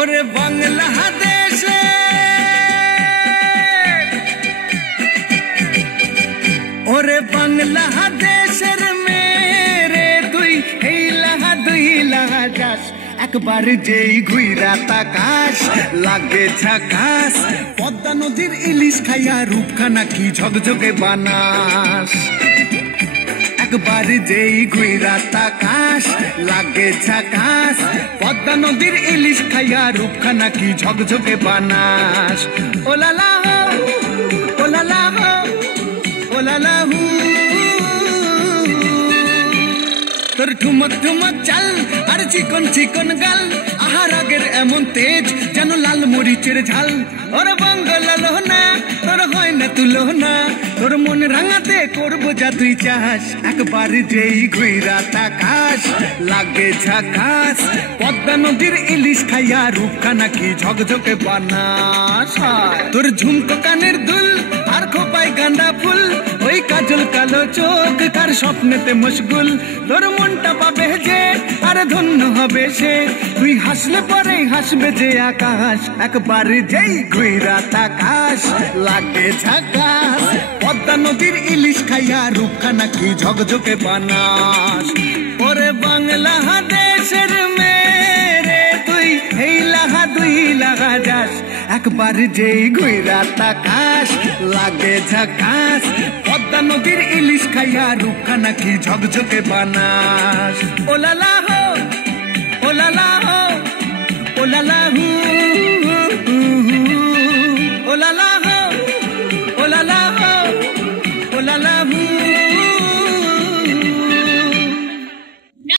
ওরে বাংলাদেশে ওরে বাংলাদেশের মেরে তুই দুই লাহা যাস একবার যেই ঘুইরা তাকাস লাগে ঝাকাস পদ্মা নদীর ইলিশ খাইয়া রূপখানা কি ঝকঝকে বানাস একবার যেই ঘুইরা তাকাস লাগে ঝাকাস পদ্মা নদীর ইলিশ খাইয়া রূপখানা কি ঝকঝকে বানাস ওলালা হো ওলালা হো ওলালা হু তোর ঠুমক ঠুমক চাল আর চিকন চিকন গাল আহার আগের এমন তেজ যেন লাল মরিচের ঝাল ওরে বাংলাল না তোর হয় না তুলো না তোর মন রাঙাতে করবো যা তুই চাস একবার যেই ঘুইরা তাকাস লাগে ঝাকাস পদ্মা নদীর ইলিশ খাইয়া রূপখানা কি ঝকঝকে বানাস তোর ঝুমকো কানের দুল আর খোপায় গাঁদা ফুল ওই কাজল কালো চোখ কার স্বপ্নেতে মশগুল তোর মনটা পাবে যে আর ধন্য হবে সে তুই হাসলে পরে হাসবে যে আকাশ একবার যেই ঘুইরা তাকাস লাগে ঝাকাস পদ্মা নদীর ইলিশ খাইয়া রূপখানা কি ঝকঝকে বানাস ওরে বাংলাদেশের মেরে তুই দুই লাহা যাস একবার যেই ঘুইরা তাকাস লাগে ঝাকাস পদ্মা নদীর ইলিশ খাইয়া রূপখানা কি ঝকঝকে বানাস ওলালা হো ওলালা হো ওলালা হু ওলালা